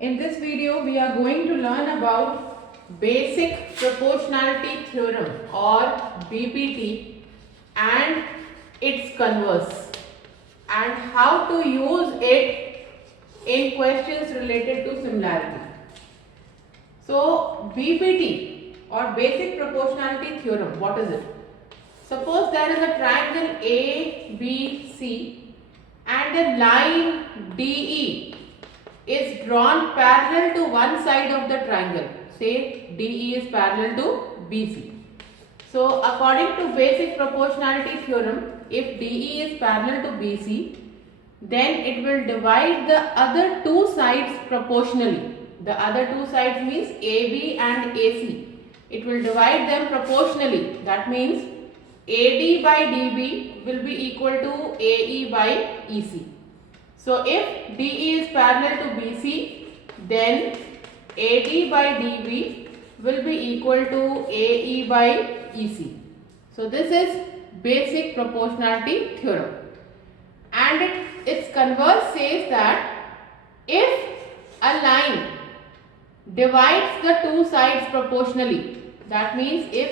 In this video, we are going to learn about basic proportionality theorem or BPT and its converse and how to use it in questions related to similarity. So, BPT or basic proportionality theorem, what is it? Suppose there is a triangle ABC and a line DE is drawn parallel to one side of the triangle. Say DE is parallel to BC. So according to basic proportionality theorem, if DE is parallel to BC, then it will divide the other two sides proportionally. The other two sides means AB and AC. It will divide them proportionally. That means AD by DB will be equal to AE by EC. So if DE is parallel to BC, then AD by DB will be equal to AE by EC. So this is basic proportionality theorem. And its converse says that if a line divides the two sides proportionally, that means if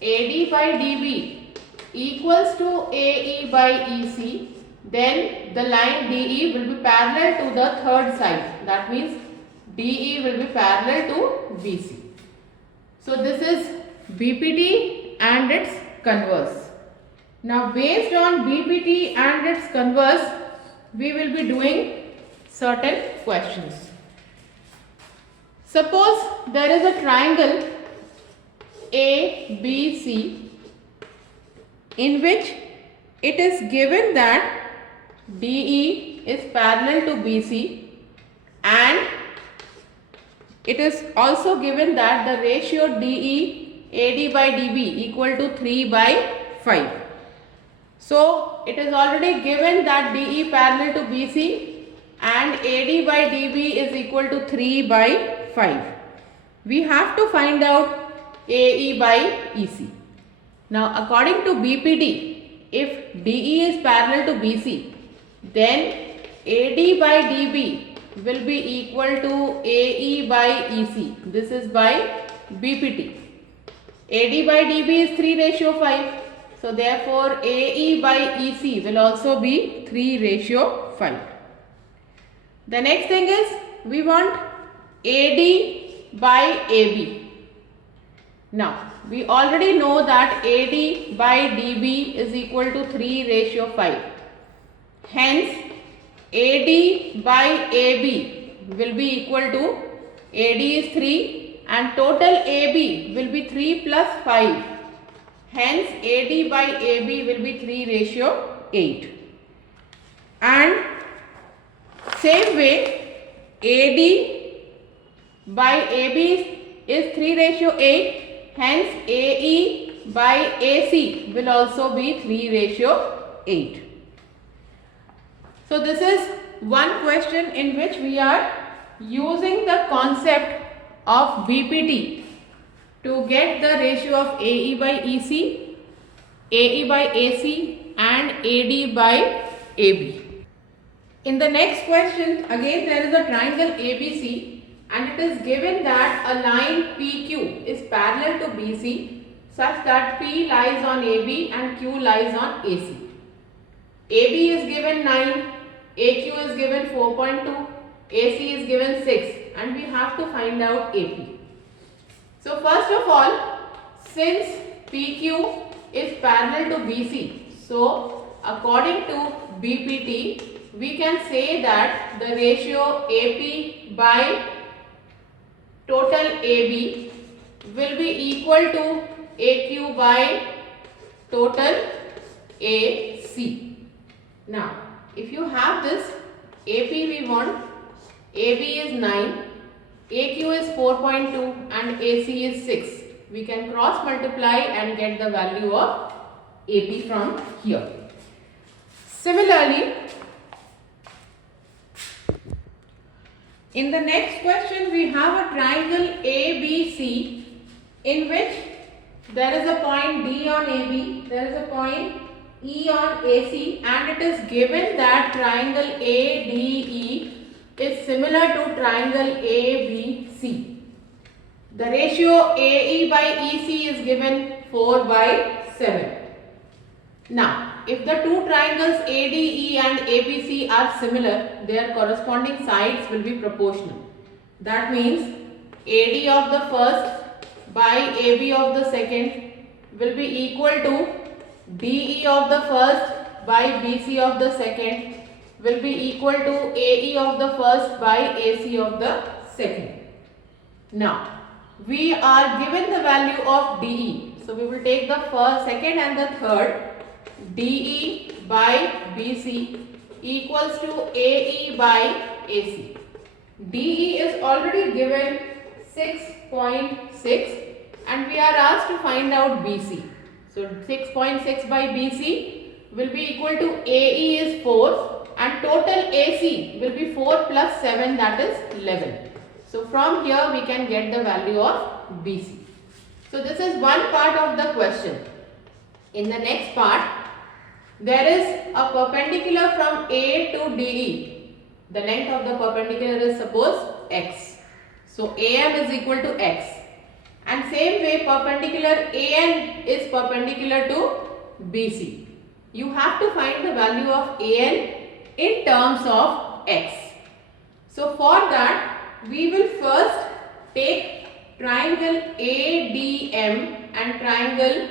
AD by DB equals to AE by EC, then the line DE will be parallel to the third side. That means DE will be parallel to BC. So this is BPT and its converse. Now based on BPT and its converse, we will be doing certain questions. Suppose there is a triangle ABC in which it is given that DE is parallel to BC and it is also given that the ratio DE AD by DB equal to 3 by 5. So it is already given that DE parallel to BC and AD by DB is equal to 3 by 5. We have to find out AE by EC. Now according to BPT, if DE is parallel to BC, then AD by DB will be equal to AE by EC. This is by BPT. AD by DB is 3:5. So therefore AE by EC will also be 3:5. The next thing is we want AD by AB. Now we already know that AD by DB is equal to 3:5. Hence AD by AB will be equal to AD is 3 and total AB will be 3 plus 5. Hence AD by AB will be 3:8. And same way AD by AB is 3:8. Hence AE by AC will also be 3:8. So this is one question in which we are using the concept of BPT to get the ratio of AE by EC, AE by AC and AD by AB. In the next question, again there is a triangle ABC and it is given that a line PQ is parallel to BC such that P lies on AB and Q lies on AC. AB is given 9, AQ is given 4.2, AC is given 6 and we have to find out AP. So first of all, since PQ is parallel to BC, so according to BPT, we can say that the ratio AP by total AB will be equal to AQ by total AC. Now, if you have this, AP we want, AB is 9, AQ is 4.2 and AC is 6. We can cross multiply and get the value of AP from here. Similarly, in the next question we have a triangle ABC in which there is a point D on AB, there is a point E on AC and it is given that triangle ADE is similar to triangle ABC. The ratio AE by EC is given 4 by 7. Now, if the two triangles ADE and ABC are similar, their corresponding sides will be proportional. That means AD of the first by AB of the second will be equal to DE of the first by BC of the second will be equal to AE of the first by AC of the second. Now, we are given the value of DE. So, we will take the first, second and the third. DE by BC equals to AE by AC. DE is already given 6.6 and we are asked to find out BC. So 6.6 by BC will be equal to AE is 4 and total AC will be 4 plus 7, that is 11. So from here we can get the value of BC. So this is one part of the question. In the next part, there is a perpendicular from A to DE. The length of the perpendicular is suppose x. So AM is equal to x. And same way perpendicular AN is perpendicular to BC. You have to find the value of AN in terms of x. So for that we will first take triangle ADM and triangle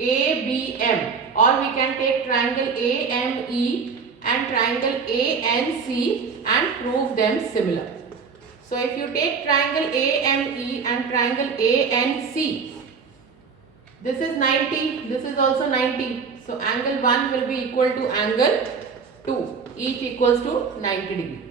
ABM, or we can take triangle AME and triangle ANC and prove them similar. So if you take triangle AME and triangle ANC, this is 90, this is also 90. So angle 1 will be equal to angle 2, each equals to 90 degree.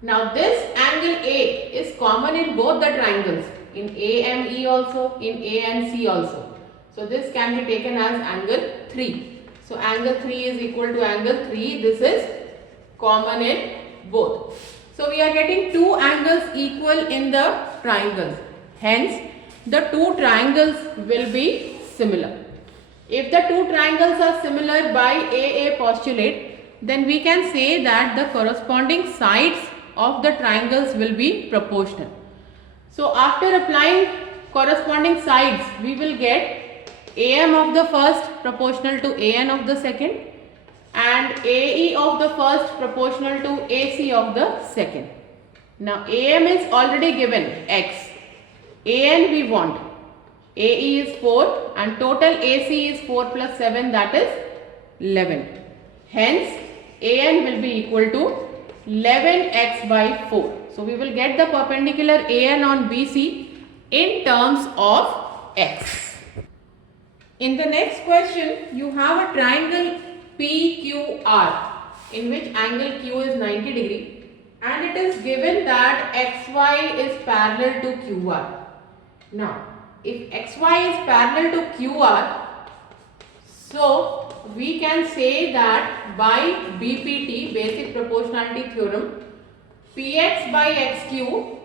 Now this angle A is common in both the triangles, in AME also, in ANC also. So this can be taken as angle 3. So angle 3 is equal to angle 3. This is common in both. So we are getting two angles equal in the triangles. Hence the two triangles will be similar. If the two triangles are similar by AA postulate, then we can say that the corresponding sides of the triangles will be proportional. So after applying corresponding sides, we will get AM of the first proportional to AN of the second and AE of the first proportional to AC of the second. Now AM is already given x, AN we want, AE is 4 and total AC is 4 plus 7, that is 11. Hence AN will be equal to 11x by 4. So we will get the perpendicular AN on BC in terms of x. In the next question, you have a triangle PQR in which angle Q is 90 degree and it is given that XY is parallel to QR. Now, if XY is parallel to QR, so we can say that by BPT, basic proportionality theorem, PX by XQ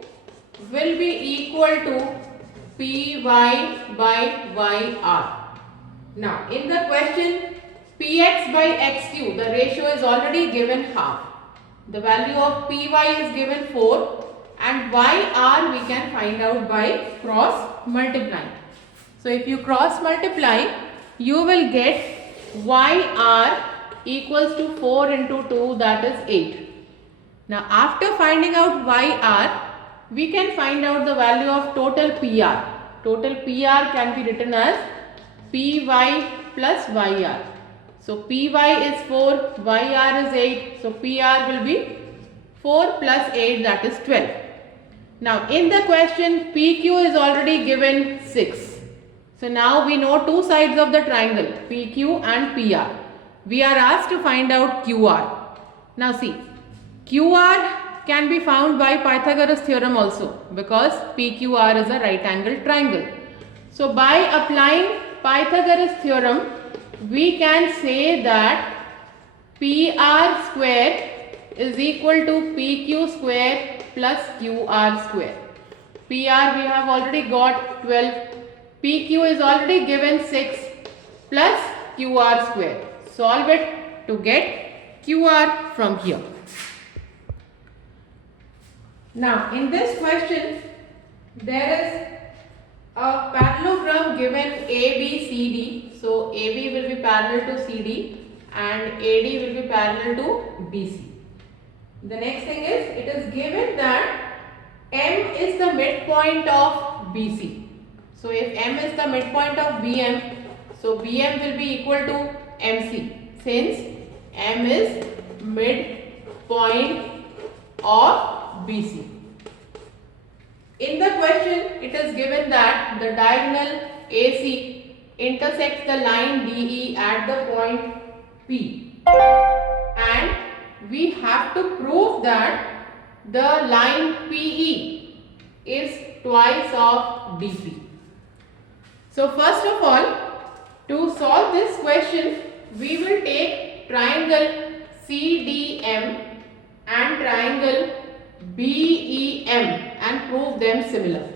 will be equal to PY by YR. Now, in the question, Px by xq, the ratio is already given half. The value of Py is given 4 and Yr we can find out by cross multiplying. So, if you cross multiply, you will get Yr equals to 4 into 2, that is 8. Now, after finding out Yr, we can find out the value of total PR. Total PR can be written as Py plus Yr. So Py is 4, Yr is 8. So PR will be 4 plus 8, that is 12. Now in the question PQ is already given 6. So now we know two sides of the triangle PQ and PR. We are asked to find out QR. Now see, QR can be found by Pythagoras theorem also because PQR is a right angle triangle. So by applying Pythagoras theorem, we can say that PR square is equal to PQ square plus QR square. PR we have already got 12, PQ is already given 6 plus QR square. Solve it to get QR from here. Now in this question there is a parallelogram given ABCD. So AB will be parallel to CD and AD will be parallel to BC. The next thing is, it is given that M is the midpoint of BC. So if M is the midpoint of BM, so BM will be equal to MC, since M is midpoint of BC. In the question, it is given that the diagonal AC intersects the line DE at the point P, and we have to prove that the line PE is twice of DP. So first of all, to solve this question, we will take triangle CDM and triangle BEM and prove them similar.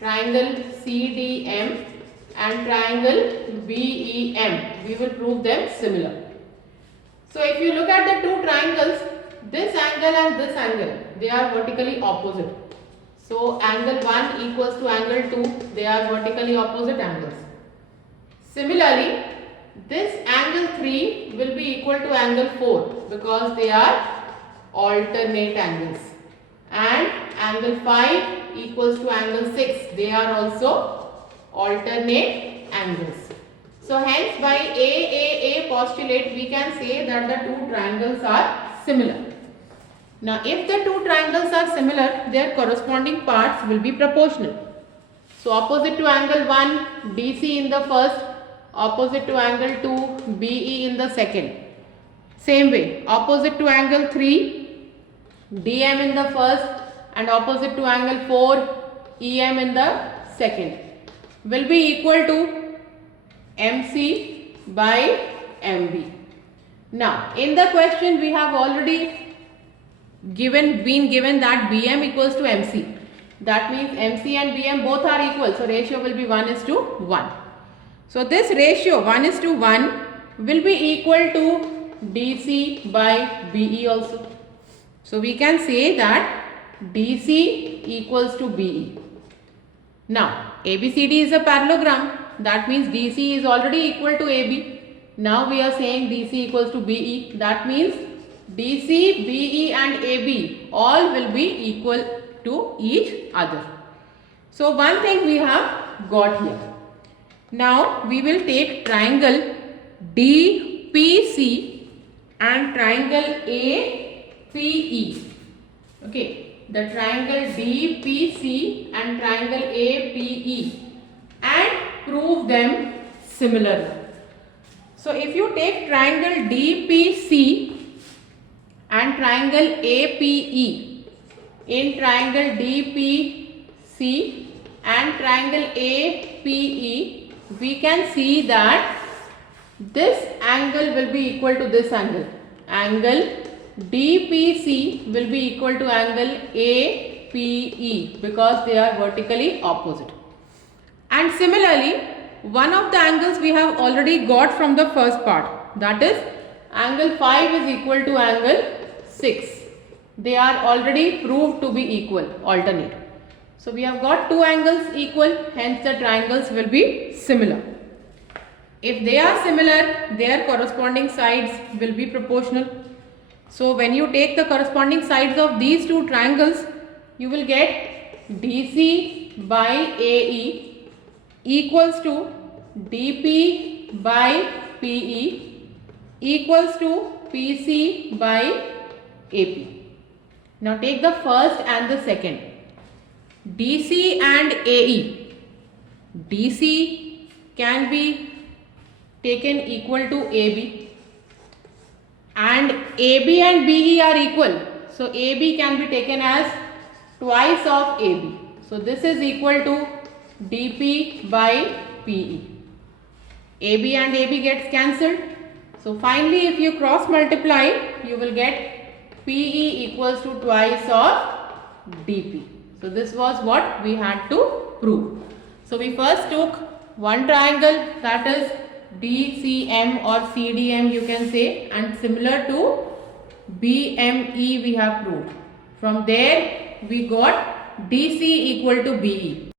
Triangle CDM and triangle BEM, we will prove them similar. So if you look at the two triangles, this angle and this angle, they are vertically opposite. So angle 1 equals to angle 2, they are vertically opposite angles. Similarly, this angle 3 will be equal to angle 4 because they are alternate angles. And angle 5 equals to angle 6, they are also alternate angles. So hence by AAA postulate we can say that the two triangles are similar. Now if the two triangles are similar, their corresponding parts will be proportional. So opposite to angle 1, DC in the first, opposite to angle 2, BE in the second. Same way, opposite to angle 3, DM in the first, and opposite to angle 4, EM in the second, will be equal to MC by MB. Now in the question we have already been given that BM equals to MC. That means MC and BM both are equal. So ratio will be 1:1. So this ratio 1:1 will be equal to DC by BE also. So we can say that DC equals to BE. Now ABCD is a parallelogram. That means DC is already equal to AB. Now we are saying DC equals to BE. That means DC, BE and AB all will be equal to each other. So one thing we have got here. Now we will take triangle DPC and triangle APE. Okay, the triangle DPC and triangle APE and prove them similar. So if you take triangle DPC and triangle APE, in triangle DPC and triangle APE, we can see that this angle will be equal to this angle. Angle DPC will be equal to angle APE because they are vertically opposite. And similarly, one of the angles we have already got from the first part, that is angle 5 is equal to angle 6. They are already proved to be equal, alternate. So we have got two angles equal, hence the triangles will be similar. If they are similar, their corresponding sides will be proportional. So when you take the corresponding sides of these two triangles, you will get DC by AE equals to DP by PE equals to PC by AP. Now take the first and the second. DC and AE. DC can be taken equal to AB and AB and BE are equal. So AB can be taken as twice of AB. So this is equal to DP by PE. AB and AB gets cancelled. So finally if you cross multiply, you will get PE equals to twice of DP. So this was what we had to prove. So we first took one triangle, that is DCM or CDM you can say, and similar to BME we have proved. From there we got DC equal to BE.